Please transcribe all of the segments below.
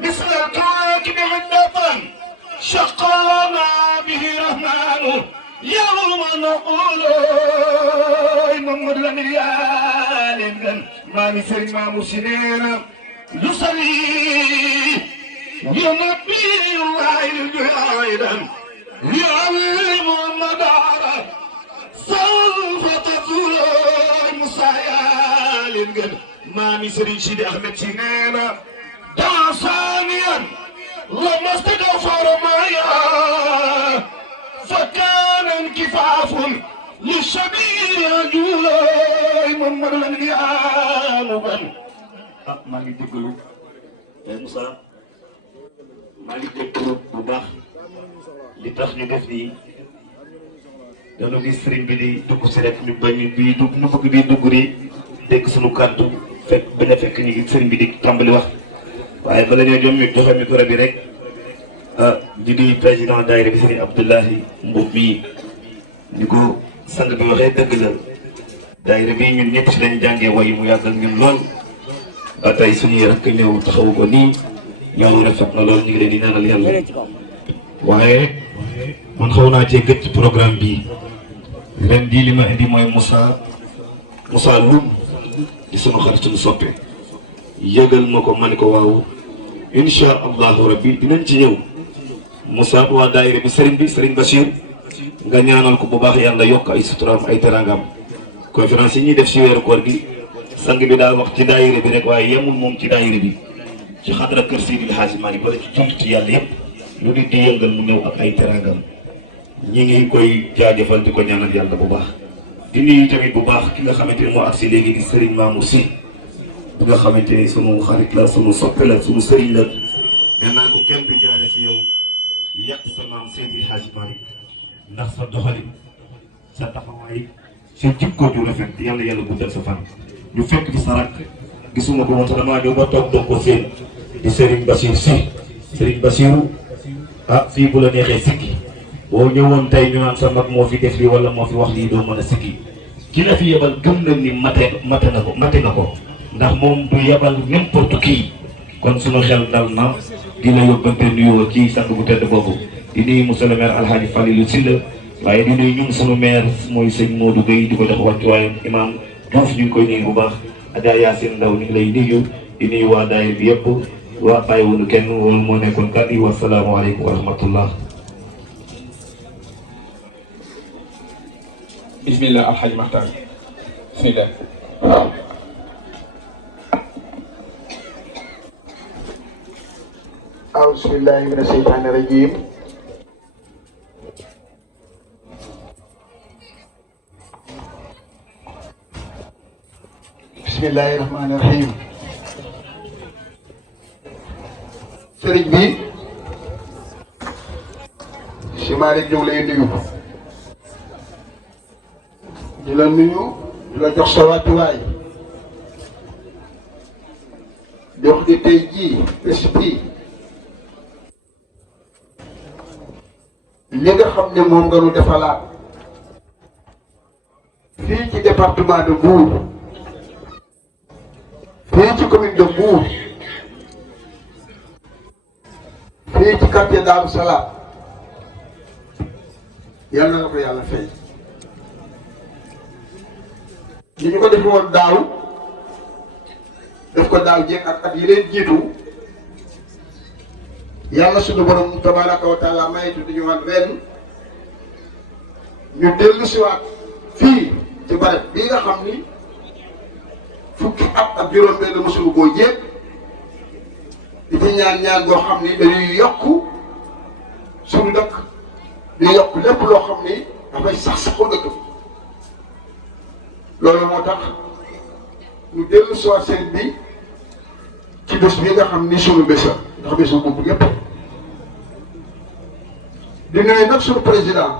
مثل الكواكب عدة شقانا به رحمن يوم نقول محمد لمليان ما مثل ما مسلمين يصلي ينبي الله الجهاد يعلم المدار سوف تزول المسايا ما مثل شيد احمد سنينا دعا ثانيا لما استغفر مايا فكان انكفاف للشبيه جولاي محمد الانبياء maa ngi déglu Moussa maa ngi déglu bu baax li tax ñu def nii dañu gis sëriñ bi di dugg si rek ñu bañ bi dugg ñu bëgg di dugg di dégg suñu kàddu fekk bañ a fekk ni sëriñ bi di tàmbali wax waaye bala ñoo jom ñu joxe micro bi rek di président daayira bi sëriñ Abdoulahi Mbow mii ni ko sang bi waxee dëgg la daayira bi ñun ñëpp si lañ jàngee way mu yàggal ñun lool ba tey suñuy rakk ñëw taxawu ko nii ñëw rafet na lool ñu ngi leen di ñaanal yàlla waaye man xaw naa cee gëj ci programme bii ren di li ma indi mooy Moussa Loum di sunu xarit suñu soppe yëgal ma ko man ko waaw incha allahu rabbi dinañ ci ñëw Moussa waa daayira bi Serigne Bachir nga ñaanal ko bu baax yàlla yokk ay suturaam ay terangam conférence yi ñuy def si weeru koor gi sang bi daa wax ci daayira bi rek waaye yemul moom ci daayira bi ci xadra kër Seydil Hadji Malick wala ci jullit ci yàlla yëpp lu di yëngal mu ñëw ak ay terangam ñi ngi koy jaajëfal di ko ñaanal yàlla bu baax di nuyu tamit bu baax ki nga xamante ni moo agsi léegi di Serigne Mamour Sy bi nga xamante ni sunu xarit la sunu soppe la sunu sëriñ la nee naa ko kenn du jaare si yow yàq sa maam Seydil Hadji Malick ndax sa doxalin sa taxawaay sa jikko ju rafet yàlla yàlla guddal sa fan ñu fekk fi sa rakk gisuma ko woon sax damaa ñëw ba toog doog ko seen di Serigne Bassirou Sy Serigne Bassirou fii bu la neexee sikki boo ñëwoon tey ñu naan sa mag moo fi def lii wala moo fi wax lii doo mën a sikki ki la fi yebal gëm na ni mate nga ko ndax moom du yebal n'importe qui kon sunu xel dal na di la yóbbante nuyoo ci sang bu tedd boobu di nuyu monsieur le maire Alhaji Falilou Sylla waaye di nuyu ñun sunu maire mooy sëñ Modou Gueye di ko jox wàccuwaayam imam Diouf ñu ngi koy nuyu bu baax Adja Yacine Ndaw ñu ngi lay nuyu di nuyu waa daayira bi yëpp waa bàyyiwuñu kenn loolu moo nekkoon kàddu yi wasalaamaaleykum wa rahmatullah. bismillah alxaji Maxtaar bismillah. أعوذ بالله من الشيطان الرجيم بسم الله الرحمن الرحيم sëriñ bi si Malick ñu ngi lay nuyu di la nuyu di la jox sa wàccuwaay di wax di tey jii bés bii li nga xam ne moom nga nu defalaat fii ci département de Mbour fii ci commune de Mbour fii ci quartier Darou Salam yàlla na ko yàlla fay li ñu ko defe woon daaw def ko daaw jéeg ak at yi leen jiitu yàlla suñu borom tabaraka wa taala mayetu dañu wan ren ñu dellu siwaat fii ci barab bii nga xam ni fukki at ak juróom-benn mosul koo jéeg di ci ñaan goo xam ni dañuy yokk suñu dëkk di yokk lépp loo xam ni dafay saxu dëkk loolu moo tax ñu dellu siwaat seen bi ci bés bi nga xam ni suñu bés la ndax bésu boobu yépp di nuyu nag suñu président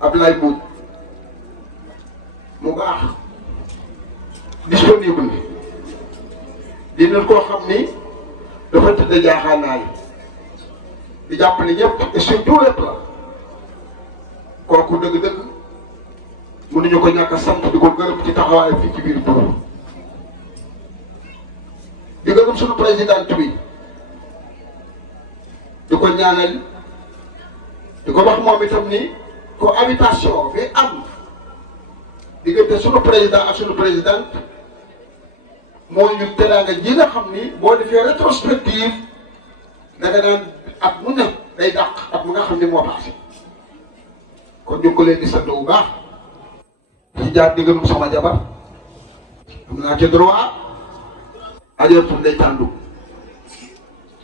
Abdoulaye Mbodj mu baax disponible di nit koo xam ni dafa tëdd jaaxaanaay di jàppale ñëpp et surtout lépp la kooku dëgg-dëgg mënuñu ko ñàkk a sant di ko gërëm ci taxawaay fii ci biir Mbour di gërëm suñu présidente bi di ko ñaanal di ko wax moom itam ni cohabitation bi am diggante suñu président ak suñu présidente mooy ñu teraanga ji nga xam ni boo defee rétrospective da nga naan at mu ne day dàq at mu nga xam ni moo passé kon ñu ko leen di sant bu baax ci jaar di gërëm sama jabar am naa ci droit ajoor tur day tàndu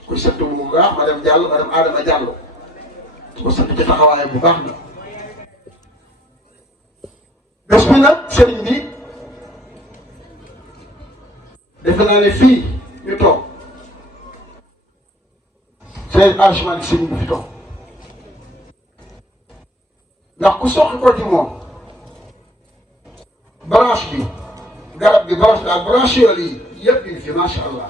koy sant bu baax madame Diallo madame Adama Diallo ko sant ci taxawaayam bu baax na bés bi nag sëriñ bi defe naa ne fii ñu toog seen arrangement di sëriñ bi fi toog ndax ku soxla ko ci moom branche bi garab gi branche bi ak branche yi yëpp yi fi macha allah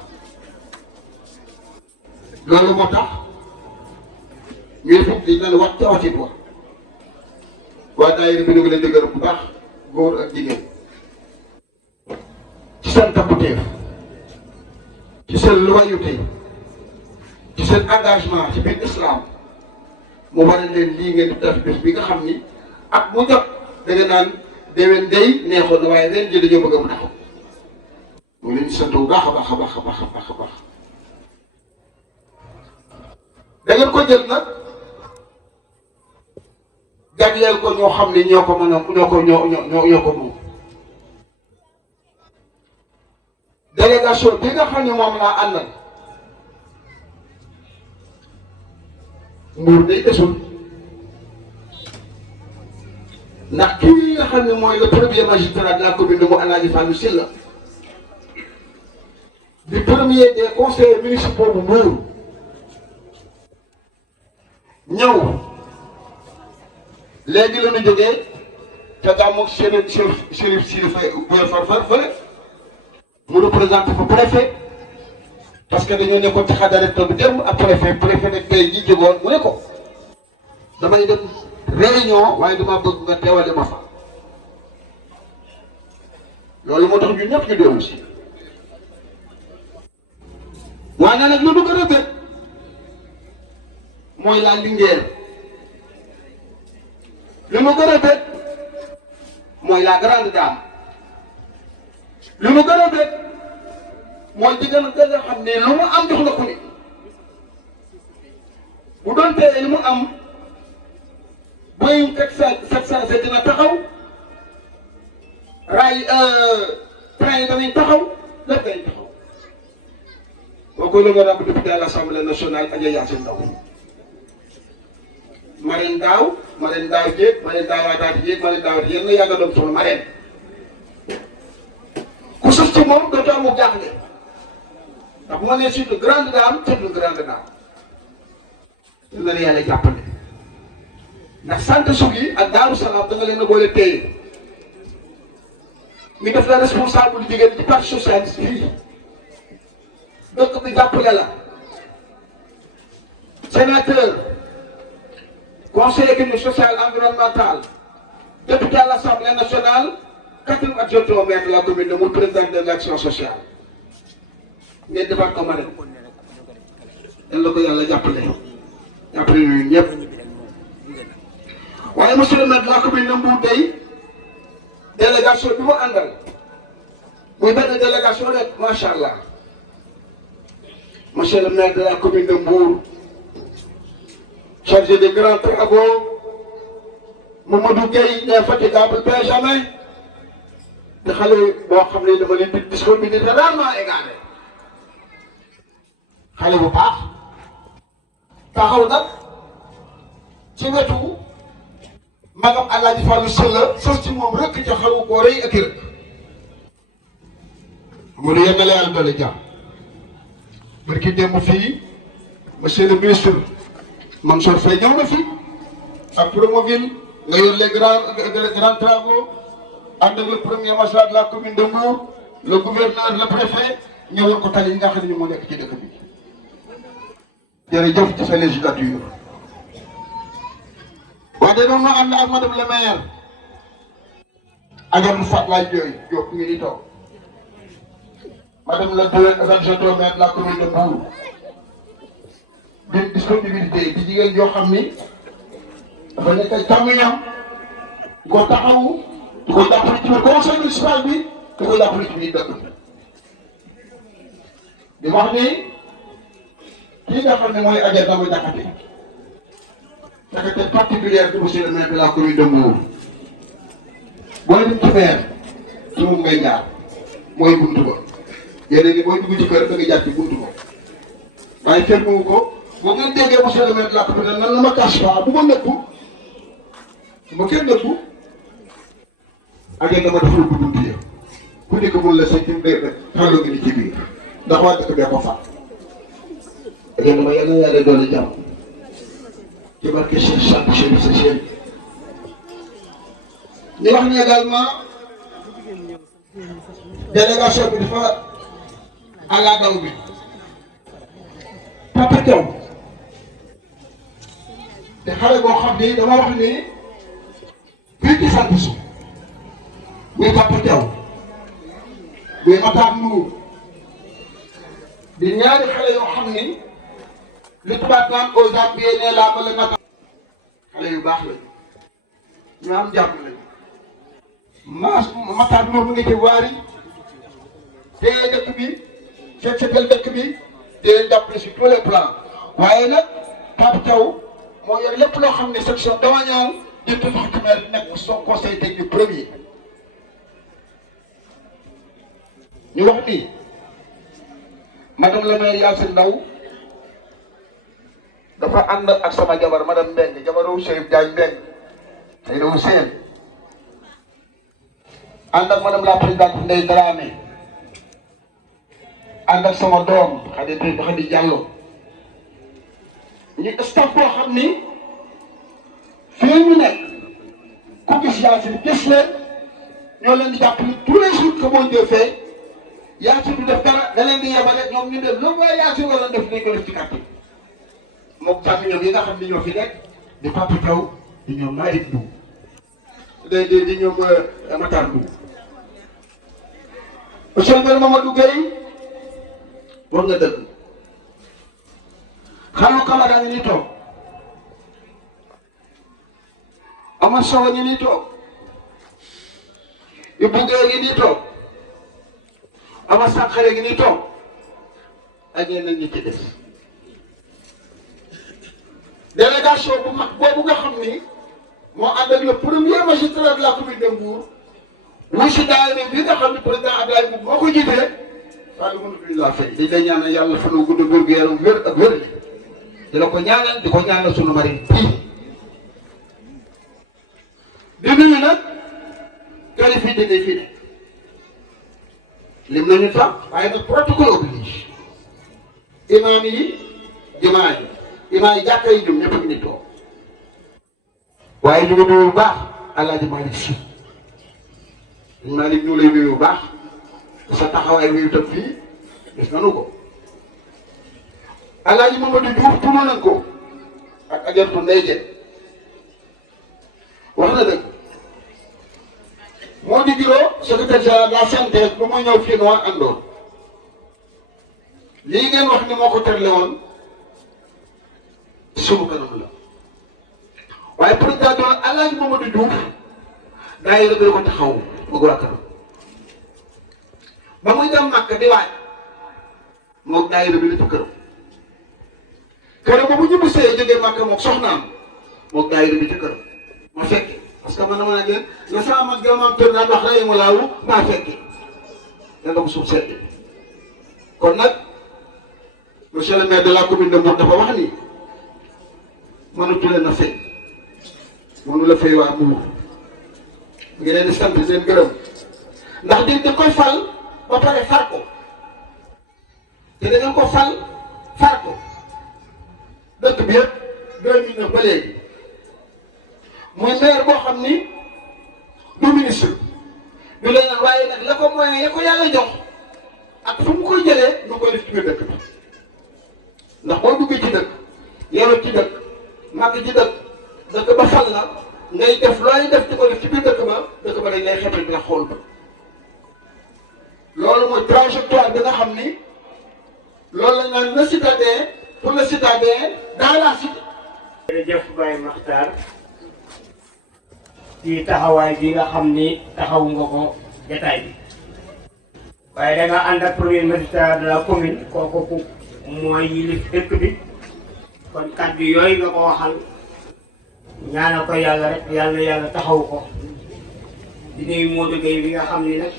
loolu moo tax ñuy fukk di leen wax ca watit wa waa daayira bi ñu ngi leen di gërëm bu baax góor ak jigéen ci seen takkuteef ci seen loyauté ci seen engagement ci biir islam mu waral leen lii ngeen di def bés bi nga xam ni ak mu jot da nga naan déwén day neexoon na waaye ren ji dañoo bëgg a mu taxaw mu leen di sant bu baax a baax a baax a baax a baax a baax da ngeen ko jël nag jagleel ko ñoo xam ne ñoo ko mën a ñoo ko moom délégation bi nga xam ne moom laa àndal Mbour day desul ndax kii nga xam ne mooy le premier magistrat de la commune de Mbour Alaaji Fallou Sylla di premier des conseillers municipaux bu Mbour ñëw léegi la ñu jógee te gàmmu Chérif Sidi Faye Boye Farfar fële mu représenté fa préfet parce que dañoo nekkoon ci xadara bi dem ak préfet nag tey jii jógoon mu ne ko damay dem réunion waaye dama bëgg nga teewale ma fa loolu moo tax ñun ñëpp ñu dellu si waaye nag lu nu gën a bëgg mooy la Linguère lu nu gën a bëgg mooy la grande dame lu nu gën a bëgg mooy jigéen nga xam ne lu mu am jox na ko ni bu doon teye li mu am Boeing 707 dina taxaw raay train yi danañ taxaw lépp dañ taxaw boo ko l'honorable député à l'Assemblée nationale Adja Yacine Ndaw Marème Daaw jéeg Marème Daawaataati jéeg Marème Daawaati yéen na yàgg doon solo Marème ku sës ci moom dootoo amul jaaxle ndax bu ma nee c'est une grande dame c'est une grande dame dina la yàlla jàppale ndax sant suuf yi ak Daaru Salaam da nga leen a boole téye mi def la responsable lu jigéen ci parti socialiste fii dëkk bi jàppale la sénateur conseiller économique social environnemental député à l'Assemblée nationale quatrième adjoint au maire de la commune de Mbour président de l'action sociale ngeen defaat ko ma ne yal na ko yàlla jàppale ñun ñëpp waaye monsieur le maire de la commune de Mbour day délégation bi mu àndal muy benn délégation rek macha allah monsieur le maire de la commune de Mbour chargé des grands travaux Mamadou Gueye l'infatigable Benjamin te xale boo xam ne dama leen di disponibilité rarement égalé xale bu baax taxaw nag ci wetu magam Alaaji Fallou Sylla sos ci moom rek ca xawu koo rëy ak rek mu ne yéen a la yàlla doole jàmm barki démb fii monsieur le ministre Mansour Faye ñëw na fi ak Promoville nga yor les grands travaux ànd ak le premier magistrat de la commune de Mbour le gouverneur le préfet ñëwoon ko tali yi nga xam ne moo nekk ci dëkk bi jërëjëf ci sa législature waaye de noonu ànd ak madame le maire Adja Fatou Laye Diop ngi di toog madame la adjointe au maire de la commune de Mbour di disponibilité di jigéen yoo xam ni dafa nekk ay càmmiñam di ko taxawu di ko jàppale ci biir conseil municipal bi di ko jàppale ci biir dëkk bi di wax ni kii nga xam ne mooy Adja Dama Diakhaté secrétaire particulière de monsieur le maire de la commune de Mbour booy dem ci maire ci moom ngay jaar mooy buntu ba yéen ni booy dugg ci kër da nga jaar ci buntu ba waaye ferme wu ko boo ngeen déggee monsieur le maire de la commune nan la ma cache pas bu ma nëbbu bu ma kenn nëbbu Adja Dama dafa la buntu yi ku nekk mun la sa ci xaralo ngi ni ci biir ndax waa dëkk bee ko fàtt Adja Dama yàlla yàlla doole jàmm ci barke Cheikh Cheikh Cheikh sa Cheikh ñu wax ni également délégation bi dafa àlla daw bi Papa Thiaw te xale boo xam ni dama wax ni fii ci sant su muy Papa Thiaw muy Matar Ndour di ñaari xale yoo xam ni li tubaab naan aux Zambiens ne laa mën a naka xale yu baax la ñu am jàmm lañu Matar Ndour mu ngi ci waari te dëkk bi seetal dëkk bi di leen jàppale sur tous les plans waaye nag Papa Thiaw moo yor lépp loo xam ne section domaniale di tudd maire nekk son conseil technique premier ñu wax ni madame la maire Yacine Ndaw dafa ànd ak sama jabar madame Mbengue jabaru Chérif Diagne Mbengue Seydou Sène ànd ak madame la présidente Ndeye Dramé ànd ak sama doom Khady Diallo ñu staff boo xam ni fii ñu nekk ku gis Yacine gis leen ñoo leen di jàppale tous les jours que moo ñëw fee Yacine du def dara da leen di yebale ñoom ñu def lu mooy Yacine war a def nañ ko def ci kàttan moom tamit ñoom yi nga xam ni ñoo fi nekk di Papa Thiaw di ñoom Malick Dou di ñoom Matar Dou monsieur le maire Mamadou Gueye wax nga dëgg Xalu Kamara ngi nii toog Amar Sow ngi nii toog Ibou Gueye ngi nii toog Amar Sankharé ngi nii toog ak ñeneen ñi ci des délégation bu mag boobu nga xam ni moo ànd ak le premier magistrat de la commune de Mbour wuy si daayira bi nga xam ne président Abdoulaye Mbow moo ko jiitee Fallou mënatuñu laa fay dañ lay ñaanal yàlla fan wu gudd wér gu yaram wér ak wér di la ko ñaanal di ko ñaanal sunu mari bii di nuyu nag qualifié de fii ne lim nañu sax waaye nag protocole oblige imaam yi jumaa yi imaam yi jàkka yi ñoom ñëpp a ngi toog waaye ñu ngi nuyu bu baax El Hadj Malick Sy Malick ñu lay nuyu bu baax sa taxawaay wi itam fii gis nañu ko El Hadj Mamadou Diouf tuuma nañ ko ak ajartu Ndeye Dieng wax na dëgg moo di bureau secrétaire général de la synthèse ba muy ñëw fii noo àndoon lii ngeen wax ni moo ko terle woon sunu kanam la waaye président doon El Hadj Mamadou Diouf daayira bi ko taxaw bëgg waa kanam ba muy dem Màkka di waaj moom daayira bi la ci këram këram ba bu ñu bisee jógee Màkka moom soxnaam moom daayira bi ci këram ma fekke parce que man dama naa leen la sama mag gamaam tër naan wax rek mu laawu maa fekke da nga mu suuf sedd kon nag monsieur le maire de la commune de Mbour dafa wax ni mënatu leen a fay mënu la fay waa Mbour ngi leen di sant leen gërëm ndax di koy fal ba pare far ko te da ngeen ko fal far ko dëkk bi yëpp 2009 ba léegi mooy maire boo xam ni du ministre du leneen waaye nag la ko moyen ya ko yàlla jox ak fu mu koy jëlee ñu koy def ci biir dëkk bi ndax boo duggee ci dëkk yoroo ci dëkk màgg ci dëkk ba fal la ngay def looy def di ko def ci biir dëkk ba dañ lay xetal bi nga xool ba loolu mooy trajectoire bi nga xam ni loolu la ñu naan le citadin pour le citadin dans la cité. jërëjëf Baye Makhtar ci taxawaay bi nga xam ni taxawu nga ko jataay bi waaye da nga ànd ak premier magistrat de la commune kooku mooy yilif dëkk bi kon kàddu yooyu nga ko waxal ñaanal ko yàlla rek yàlla taxaw ko di nuyu Modou Gueye bi nga xam ni nag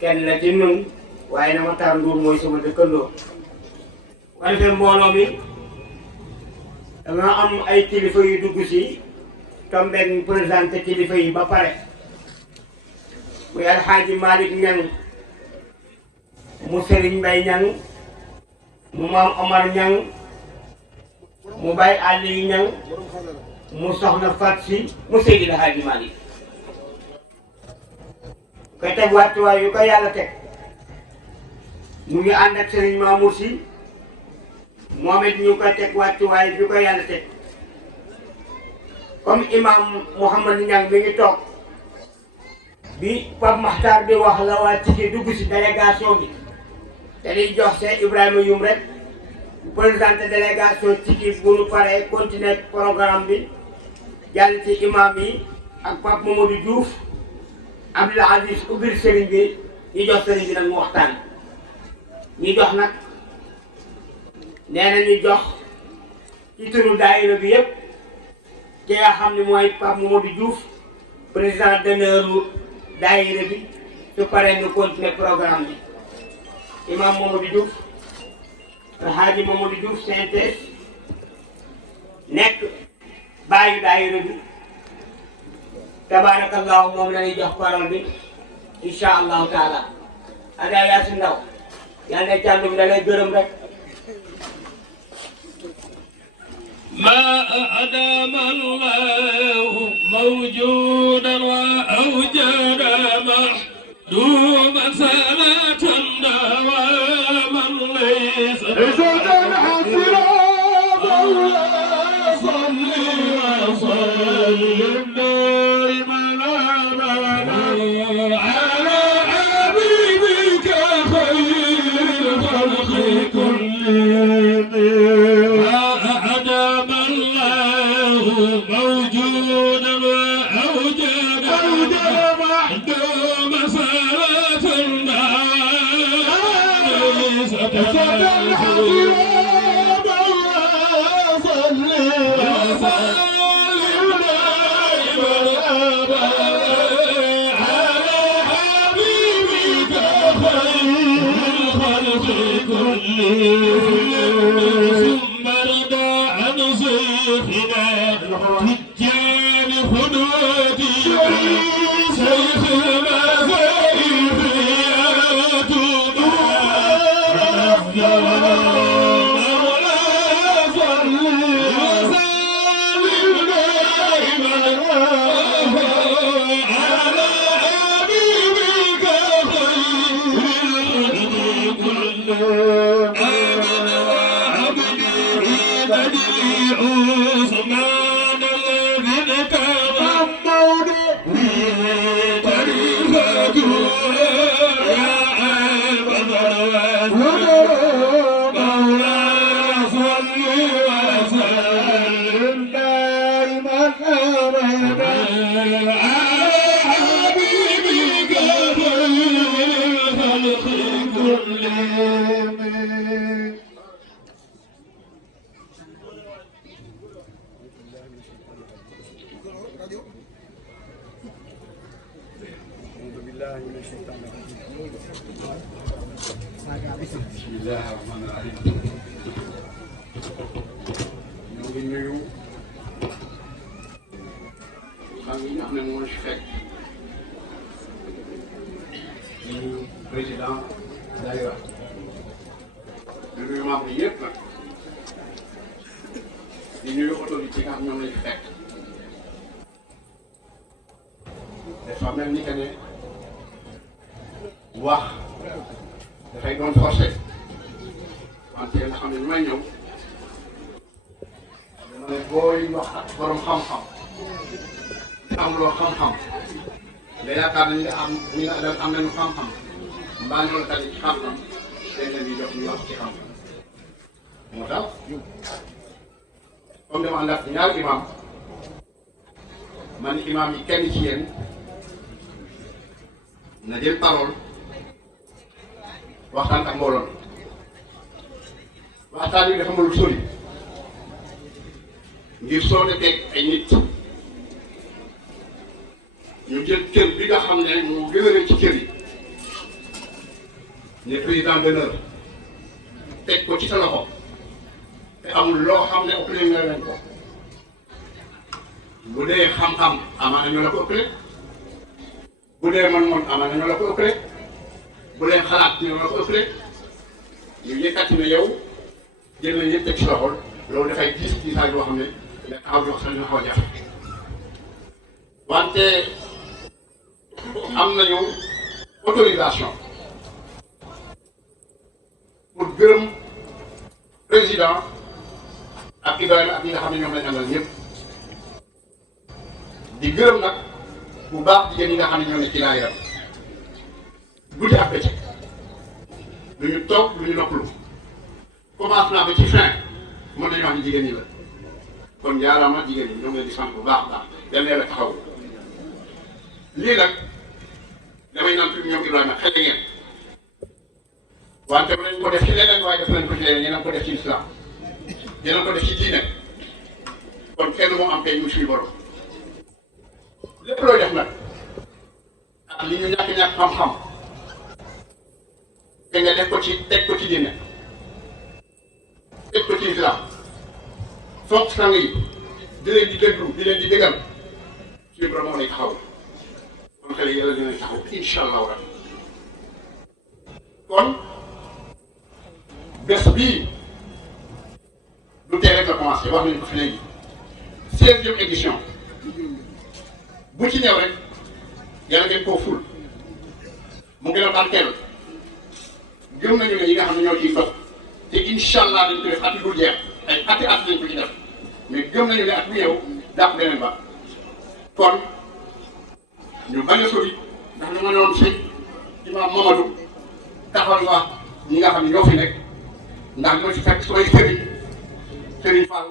kenn la ci ñun waaye na Makhtar Ndour mooy sama dëkkandoo wala fe mbooloo mi danga am ay kilifa yu dugg si tombeeg ñu présenté kilifa yi ba pare muy Alxaaji Malick Ñang mu Serigne Mbaye Ñang mu Maam Omar Ñang mu Baye Aliou Ñang mu Soxna Fat Si mu Seydi Alxaaji Malick koy teg wàccuwaay yu ko yàlla teg mu ngi ànd ak Serigne Mamour Si moom it ñu ko teg wàccuwaay bi ko yàlla teg comme imam Mouhamad Niang mi ngi toog bi Pape Makhtar di wax la waa Tiki dugg si délégation bi te di jox Cheikh Ibrahima Youm rek présenté délégation Tiki bu nu paree continuer programme bi jàll ci imam yi ak Pape Mamadou Diouf Abdoul Aziz ubbil sëriñ bi ñu jox sëriñ bi nag mu waxtaan ñu jox nag nee na ñu jox ci turu daayira bi yëpp ki nga xam ne mooy Pape Mamadou Diouf président d'honneur daayira bi su paree ñu continuer programme bi imam Mamadou Diouf Alhaji Mamadou Diouf synthèse nekk bàyyi daayira bi tabarakallahu moom la ñuy jox parole bi incha allahu taala ada yaa si ndaw yàlla ne càndu bi da lay gërëm rek ما أدام الله موجودا وأوجد محدوم صلاة دواما ليس حسرا صل وسلم دائما أبدا على حبيبك خير الخلق كلهم موجودا وأوجد محدوم صلاة ليس الحسرا صل وسلم دائما أبدا على حبيبك خير الخلق كلهم ثم رضى عن سيفنا تجان خدوتي شيخ المزايف يا توبا مولا صل وسلم دائما على حبيبك خير الخلق كلهم آمن وعبدي بدي عثمان الذي تضمن طريقة يا عبد مولا صل وسلم دائما أبدا على حبيبك خير الخلق كلهم بسم الله الرحمن الرحيم. ñoo ngi nuyu xam yi nga xam ne moo ci fekk di nuyu président daayira di nuyu membre yëpp nag di nuyu autorité yi nga xam ñoom lañ fi fekk dafa mel ni que ne wax dafay doon forcé wante nga xam ne ñu may ñëw dama ne booy wax ak borom xam-xam di am loo xam-xam nga yaakaar nañ nga am nañu xam-xam mbaa ñoo la tane ci xam-xam dañ leen di jox ñu wax ci xam-xam moo tax comme dama ànd ak ñaari imam man imam yi kenn ci yéen na jël parole waxtaan ak mbooloo waxtaan wi dafa mënul sori ngir soo defee ay nit ñu jël cër bi nga xam ne moo gën a rëy ci cër yi ne président d'honneur teg ko ci sa loxo te amul loo xam ne ëppale nga leen ko bu dee xam-xam amaana ñoo la ko ëppale bu dee mën-mën amaana ñoo la ko ëppale bu dee xalaat ñoo la ko ëppale ñu yëkkati ne yow jël nañ ñëpp teg ci loxo loolu dafay diisaay boo xam ne nga taxaw di wax sax dina xaw a jafe wante am nañu autorisation pour gërëm président ak Ibrahima ak ñi nga xam ne ñoom lañ àndal ñëpp di gërëm nag bu baax jigéen ñi nga xam ne ñoo ne ci laay guddi ak bëccëg lu ñu toog lu ñu noppalu commencement ba ci fin mën nañu wax ni jigéen ñi la kon jaaraama jigéen ñi ñoo ngi leen di sant bu baax a baax yal na la taxaw lii nag damay naan fi ñoom Ibrahima xëy ngeen wante nañ ko def ci leneen waaye def nañ ko ci leneen yéen a ko def ci islam yéen a ko def ci diine kon kenn moo am tey ñu suñu borom lépp looy def nag ak li ñu ñàkk-ñàkk xam-xam te nga def ko ci teg ko ci diine teg ko ci islam fonk sang yi di leen di déglu di leen di déggal suñu borom moo lay taxaw kon xale yi yàlla dinañ taxaw incha allahu rabbi kon bés bii du tey rek la commencé wax nañu ko fi léegi 16e édition bu ci ñëw rek yàlla ngeen koo ful mu ngi la barkeel gëm nañu ne ñi nga xam ne ñoo ciy topp te incha allah dañ ko def at yu dul jeex ay ati at lañ ko ci def mais gëm nañu ne at bu ñëw dàpp beneen ba kon ñu bañ a sori ndax ñu ma noon si imam Mamadou taxawal wax ñi nga xam ne ñoo fi nekk ndax ñoo ci fekk sooy sëriñ sëriñ Fall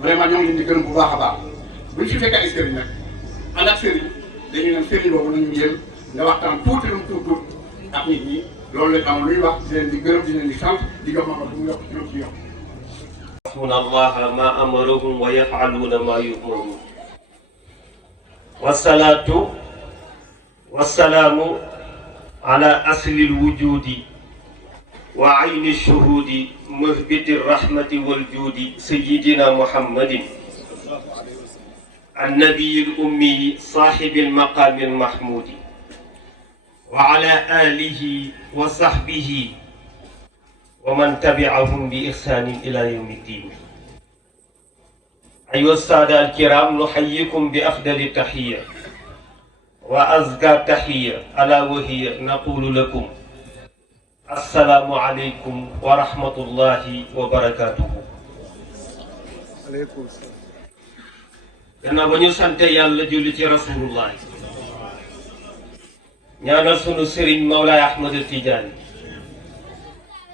vraiment ñoo ngi leen di gërëm bu baax a baax bu ñu fi fekk ay sëriñ nag ànd ak sëriñ dañu ne sëriñ boobu nañu jël nga waxtaan tuuti lu mu tuut ak nit ñi loolu lañ amoon luy wax di leen di gërëm di leen di sant di jox Mamadou mu yokk ci loolu ci yokk. يعصون الله ما أمرهم ويفعلون ما يؤمرون والصلاة والسلام على أصل الوجود وعين الشهود مهبط الرحمة والجود سيدنا محمد النبي الأمي صاحب المقام المحمود وعلى آله وصحبه ومن تبعهم بإحسان إلى يوم الدين. أيها السادة الكرام نحييكم بأفضل التحية وأزكى التحية ألا وهي نقول لكم السلام عليكم ورحمة الله وبركاته. عليكم السلام. gannaaw ba ñu sant yàlla julli ci rasulullah ñaanal sunu sëriñ Mawlaay Ahmad Tijaani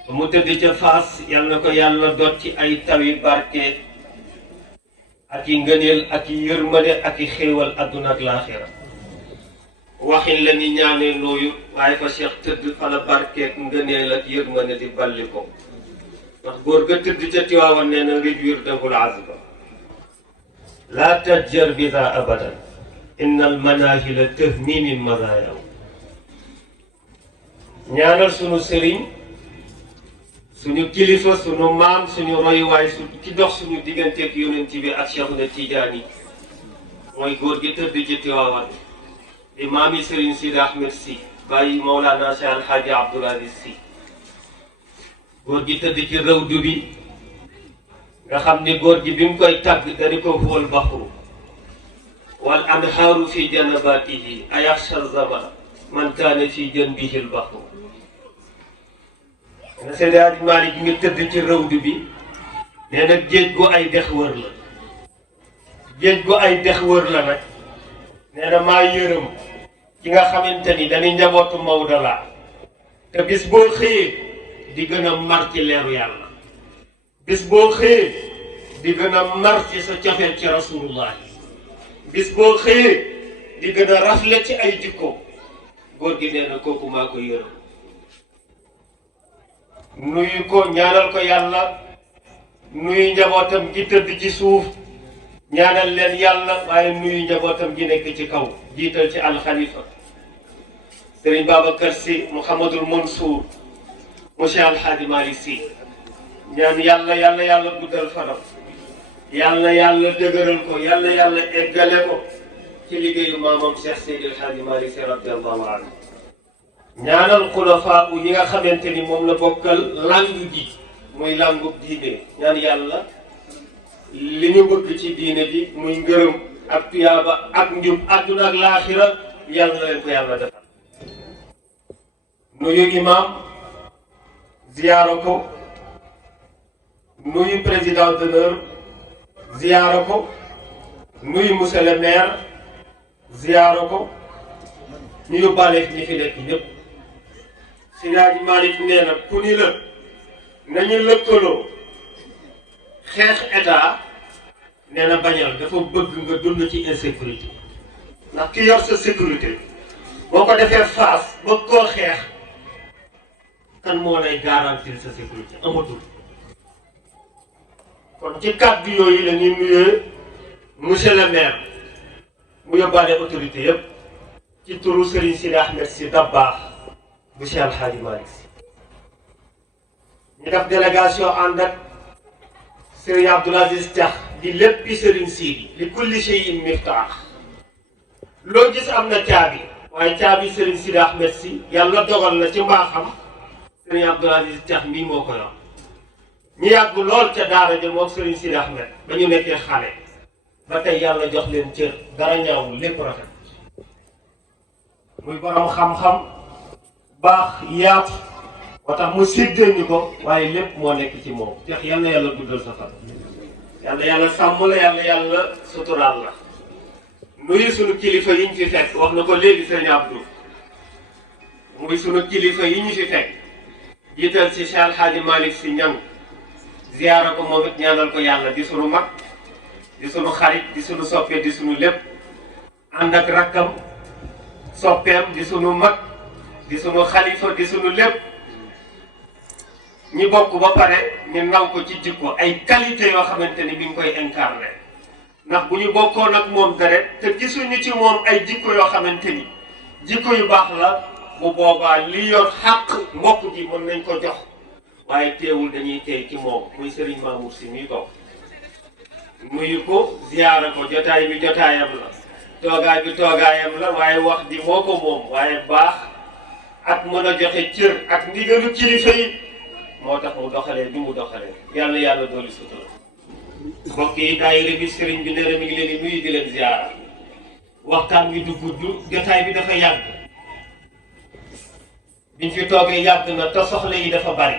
ba mu tëdd ca Faas yal na ko yàlla dot ci ay tawi barke ak i ngëneel ak i yërmande ak i xéewal adduna ak laaxira waxin la ni ñaanee looyu waaye fa Cheikh tëdd fa la barkeek ngëneel ak yërmande di balli ko ndax góor ga tëdd ca Tiwaawan nee na réduire dahul azba laa tajjar biha abadan inna al manahila tahmi min mazaayaw ñaanal sunu sëriñ suñu kilifa suñu maam suñu royuwaay su ci dox suñu digganteeg yonent bi ak Cheikh na Tijaani mooy góor gi tëdd ci Tiwaawan di maami Serigne Sidi Ahmed Sy bàyyi Mawlana Cheikh Alhaji Abdoul Aziz Sy góor gi tëdd ci rawdu bi nga xam ni góor gi bi mu koy tàgg dañu ko huwal baxru wal anhaaru fi janabatihi ayaxsha zaman man kaane fi janbihi al baxru na Seydi Hadji Malick nga tëdd ci rawdu bi nee na géej gu ay dex wër la géej gu ay dex wër la nag nee na maa yërëm ki nga xamante ni dañuy njabootu Maodo laa te bis boo xëyee di gën a mar ci leeru yàlla bis boo xëyee di gën a mar ci sa cofeel ci rasulullah bis boo xëyee di gën a rafle ci ay jikko góor gi nee na kooku maa ko yërëm nuyu ko ñaanal ko yàlla nuyu njabootam gi tëdd ci suuf ñaanal leen yàlla waaye nuyu njabootam gi nekk ci kaw jiital ci alxalifa Serigne Babacar Sy Mouhamadul Mansour monsieur Alhaji Malick Sy ñaan yàlla guddal fanam yàlla dëgëral ko yàlla eggale ko ci liggéeyu maamam Cheikh Seydi El Hadji Malick Sy radiyallahu anhu ñaanal xulafaa yi nga xamante ni moom la bokkal langu ji muy langu diine ñaan yàlla li ñu bëgg ci diine ji muy ngërëm ak tuyaaba ak njub àdduna ak laaxira yàlla na leen ko yàlla defal nuyu imam ziyaara ko nuyu président d'honneur ziyaara ko nuyu monsieur le maire ziyaara ko ñu yóbbaale ñi fi nekk ñëpp Seydi Hadji Malick nee na ku ni la nañu lëkkaloo xeex état nee na bañal dafa bëgg nga dund ci insécurité ndax ki yor sa sécurité boo ko defee face bëgg koo xeex kan moo lay garantir sa sécurité amatul kon ci kàddu yooyu la ñuy nuyee monsieur le maire mu yóbbaale autorité yëpp ci turu Serigne Sidi Ahmed Sy Dabakh bu Cheikh Alhaji Malick Sy ñu def délégation ànd ak Serigne Abdoul Aziz Diakh di léppi Serigne Sidi li kulli shay'in miftaax loo gis am na caabi waaye caabi Serigne Sidi Ahmed Sy yàlla dogal na ci mbaaxam Serigne Abdoul Aziz Diakh mii moo ko yor ñu yàgg lool ca daara ja moom Serigne Sidi Ahmed ba ñu nekkee xale ba tey yàlla jox leen cër dara ñaawul lépp rafet muy borom xam-xam baax yaatu moo tax mu séddee ñu ko waaye lépp moo nekk ci moom jox yal na yàlla guddal sa fan yàlla sàmm la yàlla suturaal la nuyu sunu kilifa yi ñu fi fekk wax na ko léegi sëñ Abdou muy sunu kilifa yi ñu fi fekk jiital ci Cheikh Alhaji Malick Sy Niang ziyaara ko moom it ñaanal ko yàlla di sunu mag di sunu xarit di sunu soppe di sunu lépp ànd ak rakkam soppeem di sunu mag di sunu xalifa di sunu lépp ñi bokk ba pare ñu naw ko ci jikko ay qualité yoo xamante ni mi ngi koy incarné ndax bu ñu bokkoon ak moom deret te gisuñu ci moom ay jikko yoo xamante ni jikko yu baax la bu boobaa li yor xàq mbokk gi mën nañ ko jox waaye teewul dañuy tey ci moom muy Serigne Mamour Sy mii ko nuyu ko ziyaara ko jotaay bi jotaayam la toogaay bi toogaayam la waaye wax ji moo ko moom waaye baax ak mën a joxe cër ak ndigalu kilifa yi moo tax mu doxalee bi mu doxalee yàlla dooli sutura mbokk yi daayira bi sëriñ bi nee na mi ngi leen di nuyu di leen ziyaara waxtaan wi du gudd jotaay bi dafa yàgg biñ fi toogee yàgg na te soxla yi dafa bari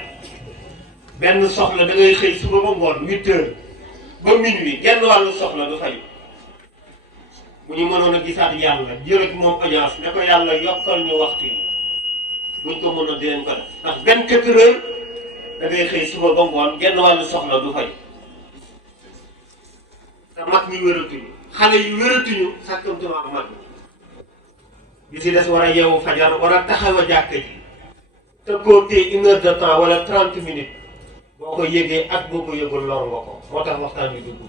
benn soxla da ngay xëy suba ba ngoon 8 heures ba minuit genn wàllu soxla du fayu bu ñu mënoon a gisaat yàlla jël ak moom audience ne ko yàlla yokkal ñu waxtu yi buñ ko mënoon di leen ko def ndax 24 heures da ngay xëy suba ba ngoon genn wàllu soxla du fayu te mag ñi wératuñu xale yi wératuñu sàkkamtuma ak mag bi si des war a yeewu fajar war a taxaw a jàkka ji te koo tee 1 heure de temps wala 30 minutes boo ko yëgee ak boo ko yëgul lor nga ko moo tax waxtaan wi dugg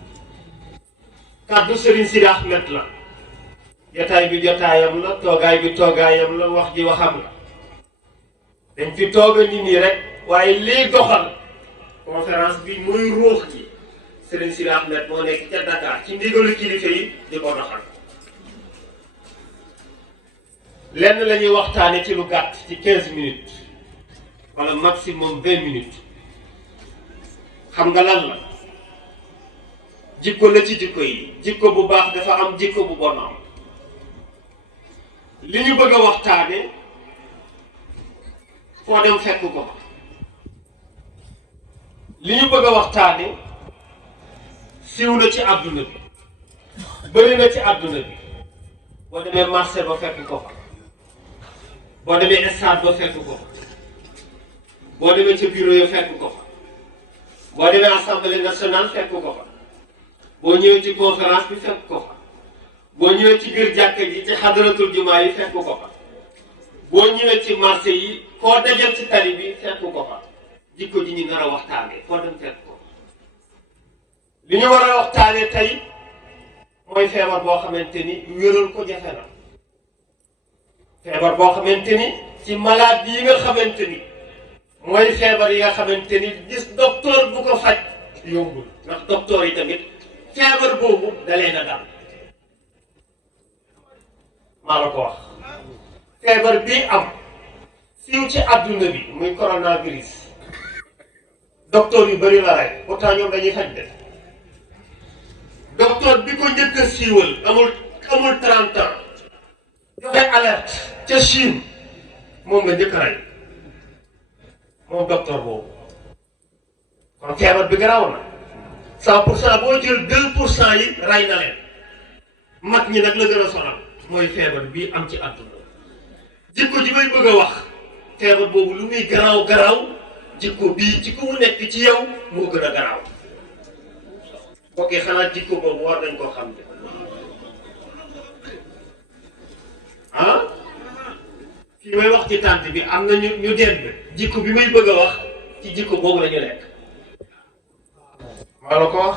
kàddu Serigne Sidi Ahmed la jotaay bi jotaayam la toogaay bi toogaayam la wax ji waxam la dañ fi tooga nit ñi rek waaye lii doxal conférence bi muy ruux ji Serigne Sidi Ahmed moo nekk ca Dakar ci ndigalu kilifa yi di ko doxal lenn la ñuy waxtaane ci lu gàtt ci 15 minutes wala maximum 20 minutes xam nga lan la jikko la ci jikko yi jikko bu baax dafa am jikko bu bon am li ñu bëgg a waxtaane foo dem fekk ko li ñu bëgg a waxtaane siiw na ci àdduna bi bëri na ci àdduna bi boo demee marché ba fekk ko fa boo demee stade ba fekk ko boo demee ca bureau ya fekk ko fa boo demee assemblée nationale fekk ko fa boo ñëwee ci conférence bi fekk ko fa boo ñëwee ci biir jàkka ji ci xadaratul jumaa yi fekk ko fa boo ñëwee ci marché yi koo dajal ci tali bi fekk ko fa jikko ji ñu nar a waxtaanee koo dem fekk ko li ñu war a waxtaanee tey mooy feebar boo xamante ni wéral ko jafe na feebar boo xamante ni ci malade yi nga xamante ni mooy feebar yi nga xamante ni gis docteur bu ko faj yombul ndax docteur yi tamit feebar boobu da leen a dal maa la ko wax feebar bii am siiw ci adduna bi muy coronavirus docteur yu bëri la rey pourtant ñoom dañuy faj de docteur bi ko njëkk a siiwal amul 30 ans joxe alerte ca Chine moom nga njëkk a rey moom docteur boobu kon feebar bi garaaw na 100% boo jël 2% yi rey na leen mag ñi nag la gën a sonal mooy feebar bii am ci àdduna jikko ji may bëgg a wax feebar boobu lu muy garaaw jikko bii ci ku mu nekk ci yow moo gën a garaaw mbokk yi xanaa jikko boobu war nañ koo xam ne ah fii may wax ci tànt bi am na ñu dégg jikko bi may bëgg a wax ci jikko boobu la ñu nekk maa la ko wax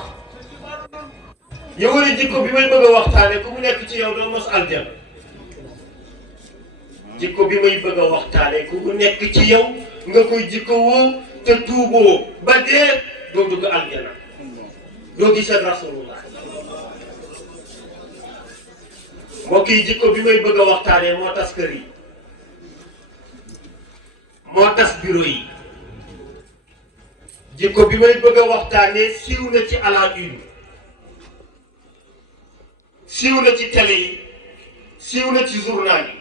yow ne jikko bi may bëgg a waxtaane ku mu nekk ci yow doo mos aljana jikko bi may bëgg a waxtaane ku mu nekk ci yow nga koy jikko woo te tuuboo ba dee doo dugg aljana doo gis ak rasulullah mbokk yi jikko bi may bëgg a waxtaane moo tas kër yi moo tas bureau yi jikko bi may bëgg a waxtaane siiw na ci à la une siiw na ci télé yi siiw na ci journal yi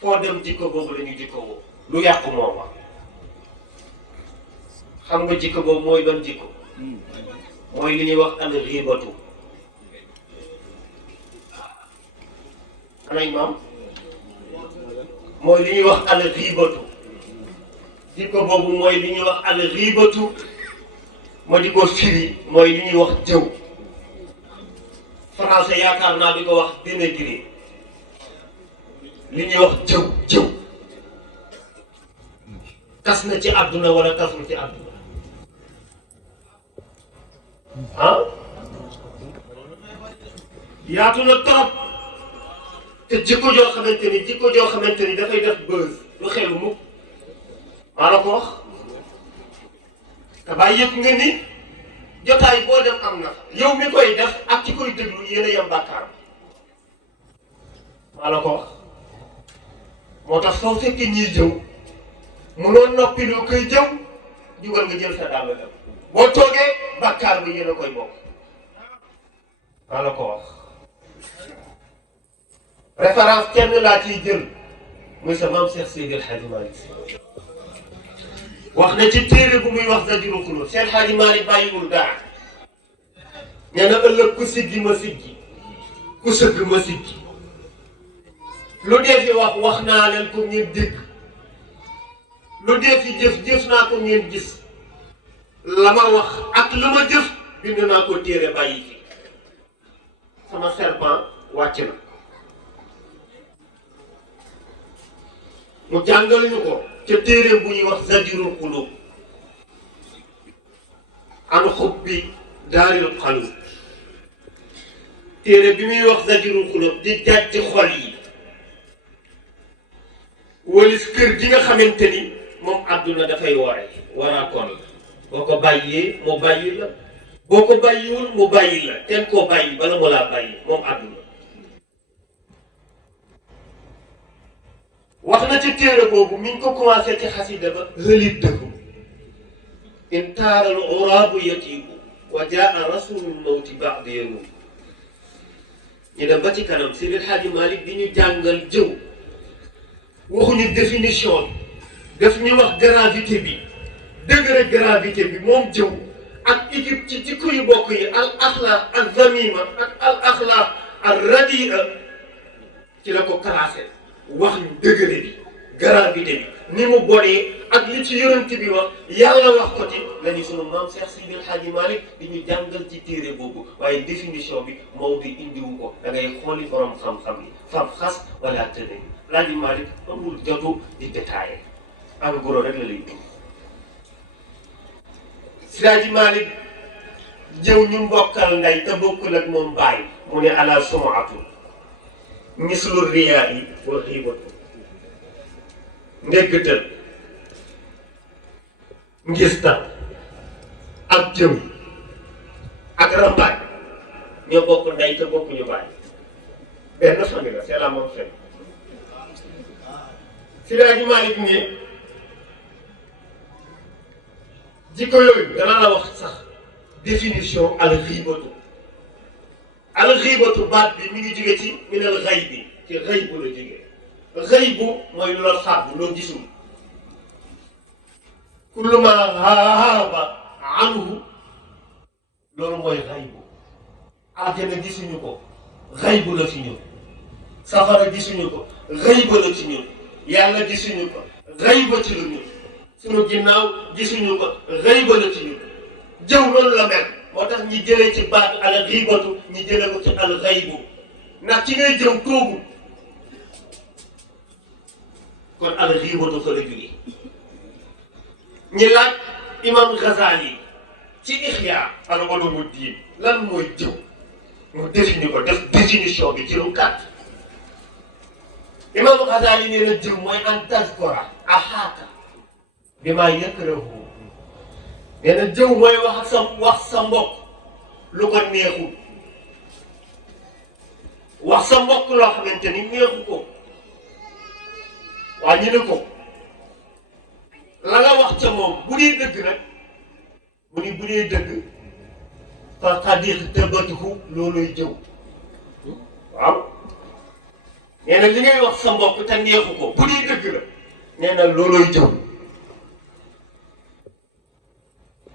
foo dem jikko boobu la ñu jikko woo lu yàqu mooma xam nga jikko boobu mooy ban jikko mooy li ñuy wax al xiibatu anay maam mooy li ñuy wax al xiibatu jikko boobu mooy li ñuy wax al xiibatu ma di ko firi mooy li ñuy wax jëw français yaakaar naa di ko wax dénigrer li ñuy wax jëw tas na ci àdduna wala tasul ci àdduna ah yaatu na trop te jikko joo xamante ni dafay def buzz lu xelu mukk maa la ko wax te bàyyi yëpp nga ni jotaay boo dem am na yow mi koy def ak ci koy déglu yéen a yem bàkkaar maa la ko wax moo tax soo fekkee ñiy jëw munoo noppi loo koy jëw jugal nga jël sa dàll dem boo toogee bàkkaar bi yéen a koy bokk maa la ko wax référence kenn laa ciy jël muy sa maam Cheikh Seydi El Hadji Malick Sy wax na ci téere bu muy wax Zajrul Qulub Cheikh El Hadji Malick bàyyiwul dara nee na ëllëg ku siggi ma siggi ku sëgg ma siggi lu dee fi wax naa leen ko ngeen dégg lu dee fi jëf naa ko ngeen gis la ma wax ak lu ma jëf bind naa ko téere bàyyi fi sama serpent wàcc na mu jàngal ñu ko ca téere bu ñuy wax Zajrul Qulub an xubbi daaril qalb téere bi muy wax Zajrul Qulub di jàjj xol yi walis kër gi nga xamante ni moom àdduna dafay waraakoon boo ko bàyyee mu bàyyi la boo ko bàyyiwul mu bàyyi la ten koo bàyyi bala mu laa bàyyi moom àdduna wax na ci téere boobu mi ngi ko commencé ci xasida ba hëlit dëggu in taaral uraabu yatiibu wa jaa rasulul mawti ba'da yawm ñu dem ba ci kanam Seydi El Hadji Malick di ñu jàngal jëw waxuñu définition bi daf ñu wax gravité bi degré gravité bi moom jëw ak équipe ci jikko yu bokk yi al axlaaq al zamima ak al axlaaq al radia ci la ko classé wax ñu degré bi gravité bi ni mu bonee ak li ci yonent bi wax yàlla wax ko ci la ni sunu maam Cheikh Seydi El Hadji Malick di ñu jàngal ci téere boobu waaye définition bi Maodo indiwu ko da ngay xooli borom xam-xam yi fam xas wala tëne El Hadji Malick amul jotu di détaillé en gros rek la lay indi. Seydi El Hadji Malick jëw ñu mbokkal ndey te bokkul ak moom bàyyi mu ne ala sumaatu mislu riyaa yi wa xiibatu ndéggatal ngistal ak jëw ak rambaaj ñoo bokk ndey te bokkuñu bàyyi benn famille la c'est la même famille. Seydi El Hadji Malick ne jikko yooyu danaa la wax sax définition al xiibatu baat bi mi ngi jóge ci minal xay bi ci xëy bu la jógee xëy bu mooy lu la fàgg loo gisul kullu ma haaba anhu loolu mooy xëy bu àjjana gisuñu ko xëy bu la ci ñun safara gisuñu ko xëy ba la ci ñun yàlla gisuñu ko xëy ba ci lu ñun suñu ginnaaw gisuñu ko xëy ba la ci ñun jëw loolu la mel moo tax ñi jëlee ci baatu al xiibatu ñi jëlee ko ci al xaybu ndax ci ngay jëw toogu kon al xiibatu fa la jógee ñi laaj imam Ghazali ci Ihya al Ulumuddin lan mooy jëw mu définir ko def définition bi ci lu gàtt imam Ghazali nee na jëw mooy an tazkura axaaka bi maa yakrahu nee na jëw mooy wax sa mbokk lu ko neexul wax sa mbokk loo xamante ni neexu ko waa ñu ne ko la nga wax ca moom bu dee dëgg nag mu ni bu dee dëgg fa xadir tëbatuhu looluy jëw waaw nee na li ngay wax sa mbokk te neexu ko bu dee dëgg la nee na looluy jëw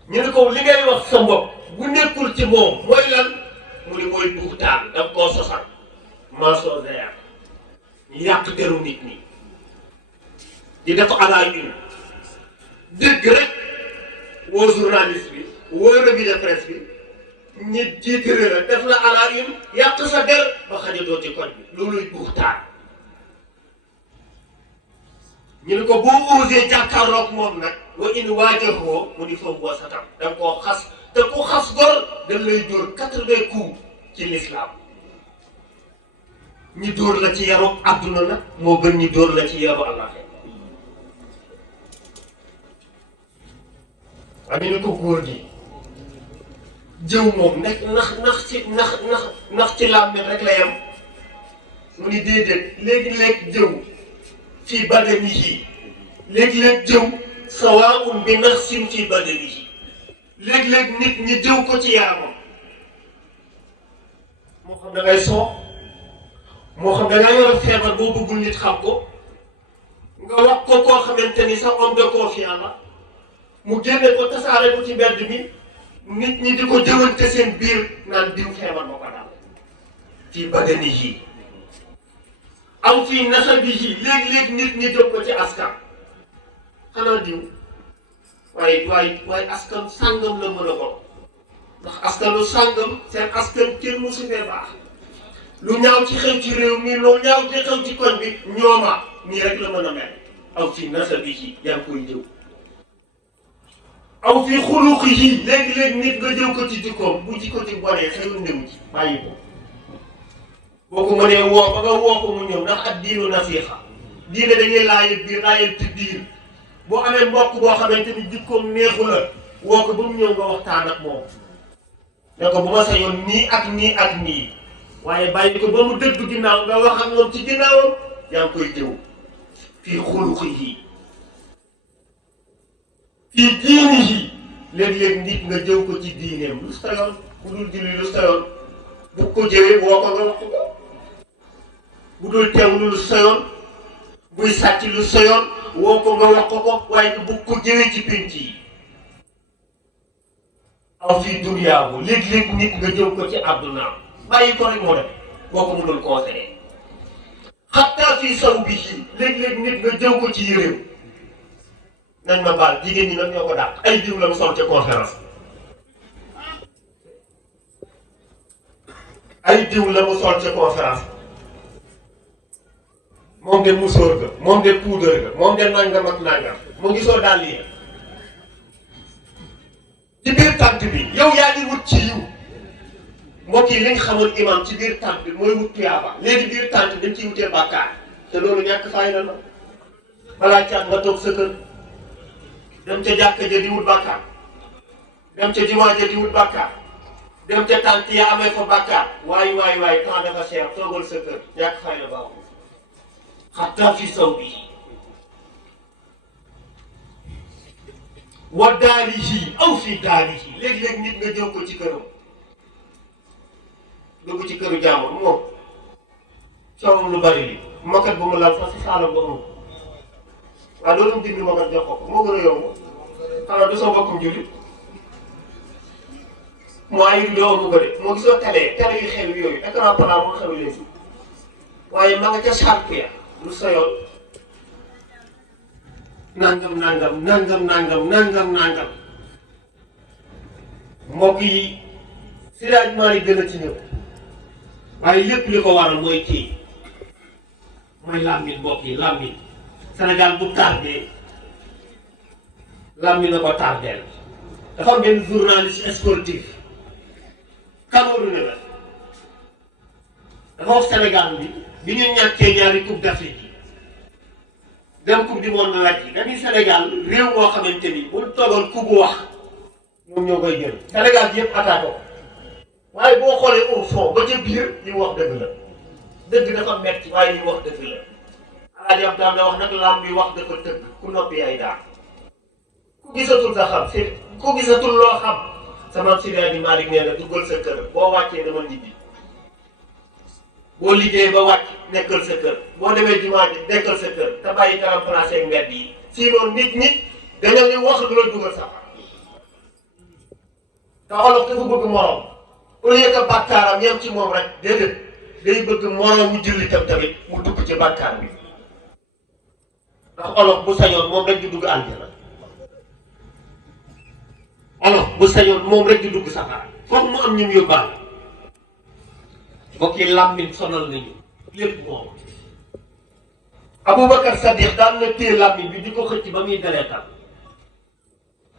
ñu ne ko li ngay wax sa mbokk bu nekkul ci moom mooy lan mu ni mooy buxtaan daf koo sosal mensonge yàq deru nit ñi di def à la une dëgg rek woo journaliste bi woo revue de presse bi ñi jiitare la def la à la une yàq sa der ba xajatoo ci koñ bi looluy buxtaan ñu ne ko boo osé jàkkaarloog moom nag wa in waajahoo mu ni foofu boo sa tam da nga koo xas te ku xas gor dañ lay dóor 80 coups ci l'islam ñi dóor la ci yaru adduna nag moo gën ñi dóor la ci yaru àllaxe ami ni ko góor gi jëw moom nekk nax ci làmmiñ rek la yem mu ni déedéet léegi-léeg jëw fii badanihi léeg-léeg jëw sawaa'un bi naxsin fii badanihi léeg-léeg nit ñi jëw ko ci yaramam moo xam da ngay soox moo xam da ngay yor feebar boo bëggul nit xam ko nga wax ko koo xamante ni sa homme de confiance la mu génne ko tasaare ko ci mbedd mi nit ñi di ko jëwante seen biir naan diw feebar moo ko daal fii badanihi aw fii nasabihi léeg-léeg nit ñi jëm ko ci askan xanaa diw waaye askan sàngam la mën a ko ndax askanu sàngam seen askan kenn musu fee baax lu ñaaw ci xew ci réew mi lu ñaaw ci xew ci koñ bi ñooma nii rek la mën a mel aw fii nasabihi yaa ngi koy jëw aw fii xuluqihi léeg-léeg nit nga jëw ko ci jikkoom bu jikko ci bonee xew néew ci bàyyi ko boo ko mënee woo ba nga woo ko mu ñëw ndax ak diinu nasiixa diine dañuy laajal ci biir boo amee mbokk boo xamante ni jikkoom neexu la woo ko ba mu ñëw nga waxtaan ak moom ne ko bu ma sañoon nii ak nii ak nii waaye bàyyi ko ba mu dëgg ginnaaw nga wax ak moom ci ginnaawam yaa ngi koy jëw fii xuluqihi fii diinihi léeg-léeg nit nga jëw ko ci diineem lu sa yoon bu dul julli lu sa yoon bu ko jëwee woo ko nga wax ko bu dul teewlu lu sa yoon buy sàcc lu sa yoon woo ko nga wax ko waaye bu ko jëwee ci pénc yi aw fii duniyaahu léeg-léeg nit nga jëw ko ci àdduna bàyyi ko rek moo def boo ko mënul conseillé xattaa fii sawbihi léeg-léeg nit nga jëw ko ci yëreem nañ ma baal jigéen ñi nag ñoo ko dàq ay diw la mu sol ca conférence ay diw la mu sol ca conférence moom de musóor ga moom de puudar ga moom de nangam ak nangam mu gisoo daal yi ci biir tànt bi yow yaa ngi wut ci yiw mbokk yi li nga xamoon imam ci biir tànt bi mooy wut tuyaaba léegi biir tànt dañ ciy wutee bàkkaar te loolu ñàkk fayda la balaa caat nga toog sa kër dem ca jàkka ja di wut bàkkaar dem ca jumaa ja di wut bàkkaar dem ca tànt ya amee fa bàkkaar waay temps dafa cher toogal sa kër ñàkk fayda baaxul xataa fi saw bi wa daarihi aw fi daarihi léeg-léeg nit nga jëw ko ci këram dugg ci këru jàmbur moom coowam lu bari li moket bu mu lal fa si saala ba mu waaye loolu mu dindi moket jox ko moo gën a yomb xanaa du sa mbokkum jullit mooy yu doo mu ko de moo gisoo télé yu xew yooyu écran plat moo xew léegi waaye ma nga ca sàrp ya lu sa yoon nangam mbokk yi Seydi Maalik gën a ci ñëw waaye lépp li ko waral mooy kii mooy làmmiñ mbokk yi làmmiñ Sénégal bu tardé làmmiñ na ko tardeel dafa am benn journaliste sportif Cameroun la dafa wax Sénégal bi ñu ñàkkee ñaari coupe d'Afrique yi dem coupe du monde laaj yi dañuy Sénégal réew moo xamante ni bu toogoon ku bu wax ñoom ñoo koy jël Sénégal bi yëpp attaqué ko waaye boo xoolee au fond ba ca biir li mu wax dëgg la dëgg dafa metti waaye li mu wax dëgg la Alaaji Abdu daan na wax nag lam bi wax dafa tëgg ku noppi ay daan ku gisatul sa xam si ku gisatul loo xam sama Seydi Maalik nee na duggal sa kër boo wàccee dama ñibbi boo liggéey ba wàcc nekkal sa kër boo demee jumaa ji nekkal sa kër te bàyyi karam placé ak mbedd yi sinon nit ñi dañoo wax lu la dugal sax te olof dafa bëgg morom au lieu que bàkkaaram yem ci moom rek déedéet day bëgg moromu jullitam tamit mu dugg ci bàkkaar bi ndax olof bu sañoon moom rek di dugg aljana olof bu sañoon moom rek di dugg safara foog mu am ñu mu yóbbaale mbokk yi làmmiñ sonal nañu lépp moom Aboubacar Sadiq daan na téye làmmiñ bi di ko xëcc ba muy daleetal